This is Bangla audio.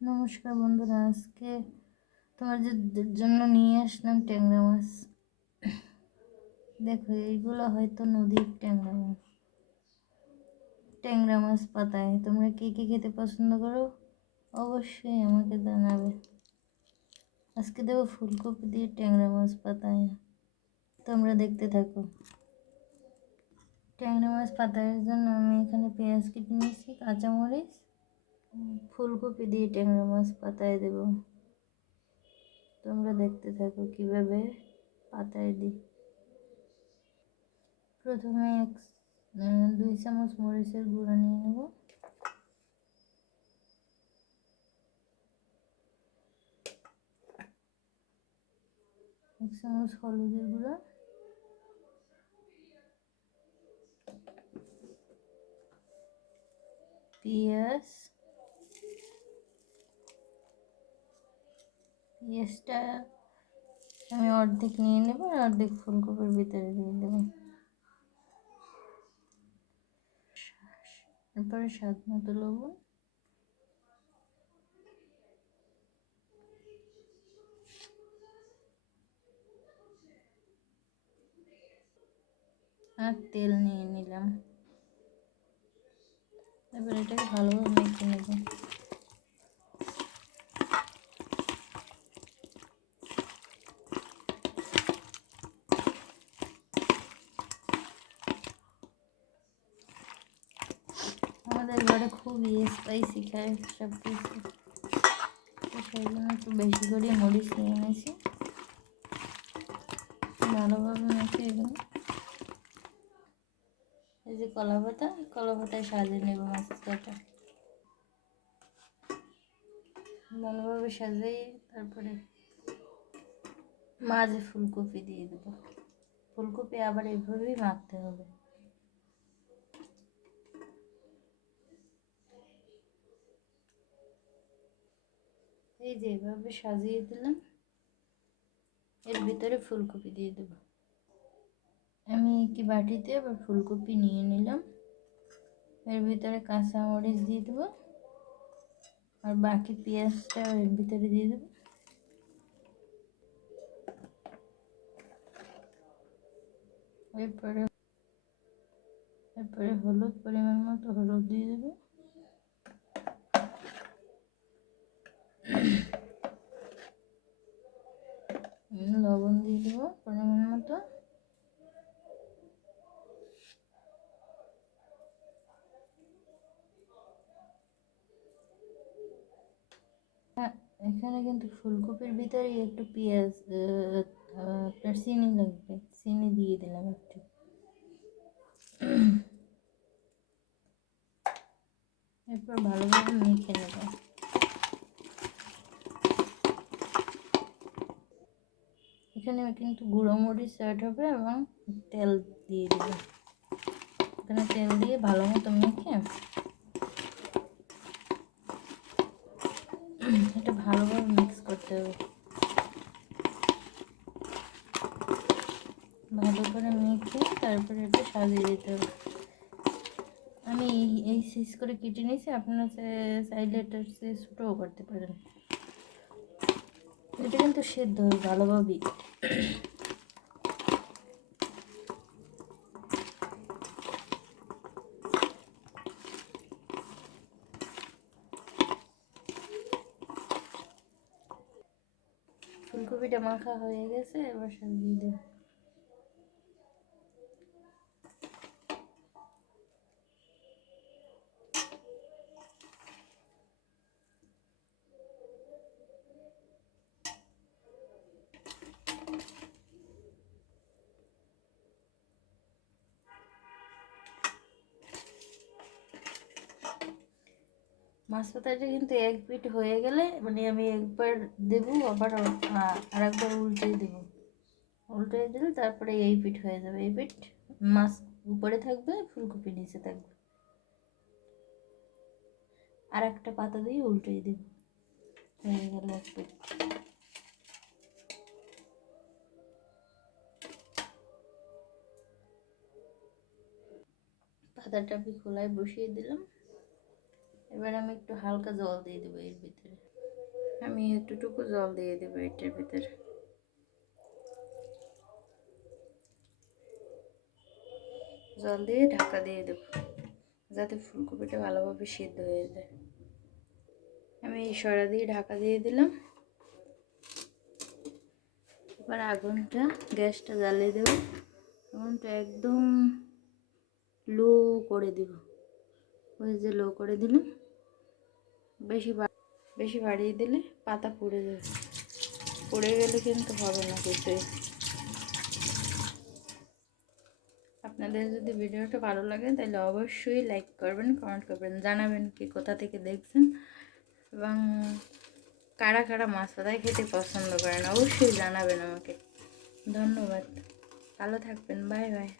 নমস্কার বন্ধুরা, আজকে তোমাদের জন্য নিয়ে আসলাম ট্যাংরা মাছ। দেখো, এইগুলো হয়তো নদীর ট্যাংরা মাছ। ট্যাংরা মাছ পাতায় তোমরা কে কে খেতে পছন্দ করো অবশ্যই আমাকে জানাবে। আজকে দেবো ফুলকপি দিয়ে ট্যাংরা মাছ পাতায়, তোমরা দেখতে থাকো। ট্যাংরা মাছ পাতায়ের জন্য আমি এখানে পেঁয়াজ কেটে নিয়েছি, কাঁচামরিচ, ফুলকপি দিয়ে ট্যাংরা মাছ পাতায় দেবো। তোমরা দেখতে থাকো কিভাবে পাতায় দিই। প্রথমে 2 চামচ মরিচের গুঁড়া নিয়ে নেব। 1 চামচ হলুদের গুঁড়া, পেঁয়াজটা আমি অর্ধেক নিয়ে নেব আর অর্ধেক ফুলকপির ভিতরে দিয়ে দেব। তারপরে স্বাদ মতো লবণ, আর তেল নিয়ে নিলাম। এবার এটাকে ভালোভাবে মেখে নেব। আমাদের ঘরে খুবই স্পাইসি খায় সব কিছু, তো সেই জন্য একটু বেশি করে মরিচ নিয়ে এনেছি। ভালোভাবে মেখে এগুলো, এই যে কলা পাতায় সাজিয়ে নেব মাছটা। ভালোভাবে সাজিয়ে তারপরে মাঝে ফুলকপি দিয়ে দেবো। ফুলকপি আবার এইভাবেই মাখতে হবে। এই যে এভাবে সাজিয়ে দিলাম, এর ভিতরে ফুলকপি দিয়ে দেবো। আমি একটি বাটিতে আবার ফুলকপি নিয়ে নিলাম, এর ভিতরে কাঁচা মরিচ দিয়ে দেবো আর বাকি পেঁয়াজটা এর ভিতরে দিয়ে দেবো। এরপরে হলুদ, পরিমাণ মতো হলুদ দিয়ে দেবো। লবণ দিয়ে দেবো পরিমাণ মতো। এখানে কিন্তু ফুলকপির ভিতরে একটু পেঁয়াজ, আপনার চিনি লাগবে, চিনি দিয়ে দিলাম একটু। এরপর ভালোভাবে মেখে নেব। এখানে কিন্তু গুঁড়ো মরিচ অ্যাড হবে এবং তেল দিয়ে দেবো। এখানে তেল দিয়ে ভালো মতো মেখে এটা ভালোভাবে মিক্স করতে হবে। ভালো করে মেখে তারপরে এটা সাজিয়ে দিতে হবে। আমি এই সাইজ করে কেটে নিয়েছি, আপনারা চাইলে এটা ছোটও করতে পারেন। এটা কিন্তু সেদ্ধ হয় ভালোভাবেই। ফুলকপিটা মাখা হয়ে গেছে, এবার সাজিয়ে দেব। মাছ পাতাটা কিন্তু এক পিঠ হয়ে গেলে মানে আমি একবার দেবো, আবার আর একবার উল্টে দেবো। উল্টে দিলে তারপরে এই পিঠ হয়ে যাবে। এই পিঠ মাছ উপরে থাকবে, ফুলকপি নিচে থাকবে। আর একটা পাতা দিয়ে উল্টে দেবো, হয়ে গেল এক পিঠ। পাতাটা আমি খোলায় বসিয়ে দিলাম। এবার আমি একটু হালকা জল দিয়ে দেবো এর ভিতরে, আমি এতটুকু জল দিয়ে দেবো এটার ভিতরে। জল দিয়ে ঢাকা দিয়ে দেবো যাতে ফুলকপিটা ভালোভাবে সিদ্ধ হয়ে যায়। আমি এই সরা দিয়ে ঢাকা দিয়ে দিলাম। এবার আগুনটা, গ্যাসটা জ্বালিয়ে দেবো। আগুনটা একদম লো করে দেব। ওই যে লো করে দিলাম। বেশি বাড়িয়ে দিলে পাতা পুড়ে যাবে, পুড়ে গেলে কিন্তু হবে না কিছুই। আপনাদের যদি ভিডিওটা ভালো লাগে তাহলে অবশ্যই লাইক করবেন, কমেন্ট করবেন, জানাবেন কি কোথা থেকে দেখছেন এবং কারা কারা মাছ পাতায় খেতে পছন্দ করেন অবশ্যই জানাবেন আমাকে। ধন্যবাদ, ভালো থাকবেন, বাই বাই।